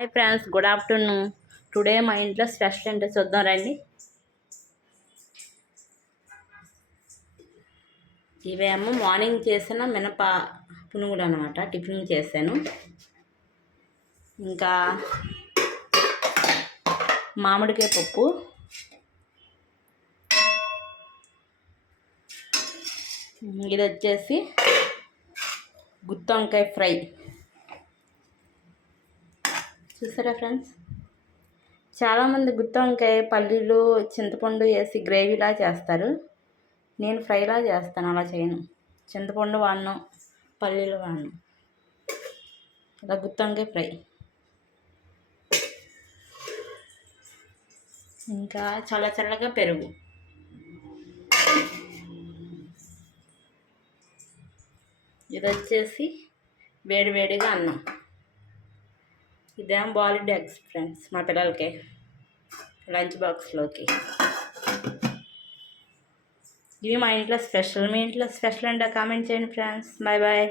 Hi friends, good afternoon. Today మా ఇంట్లో special ఏంటో చూద్దాం రండి. ఇవేమో మార్నింగ్ చేసిన మినప పునుగులు అనమాట. టిఫిన్ చేశాను. ఇంకా మామిడికాయ పప్పు, ఇది వచ్చేసి గుత్తి వంకాయ ఫ్రై. చూసారా ఫ్రెండ్స్, చాలామంది గుత్తి వంకాయ పల్లీలు చింతపండు వేసి గ్రేవీలా చేస్తారు. నేను ఫ్రైలా చేస్తాను, అలా చేయను. చింతపండు వాడను, పల్లీలు వాడను. ఇలా గుత్తి వంకాయ ఫ్రై. ఇంకా చల్లగా పెరుగు. ఇది వచ్చేసి వేడివేడిగా అన్నం. ఇదేం బాయిల్డ్ ఎగ్స్ ఫ్రెండ్స్, మా పిల్లలకి లంచ్ బాక్స్లోకి. ఇవి మా ఇంట్లో స్పెషల్. మీ ఇంట్లో స్పెషల్ అంటే కామెంట్ చేయండి ఫ్రెండ్స్. Bye bye.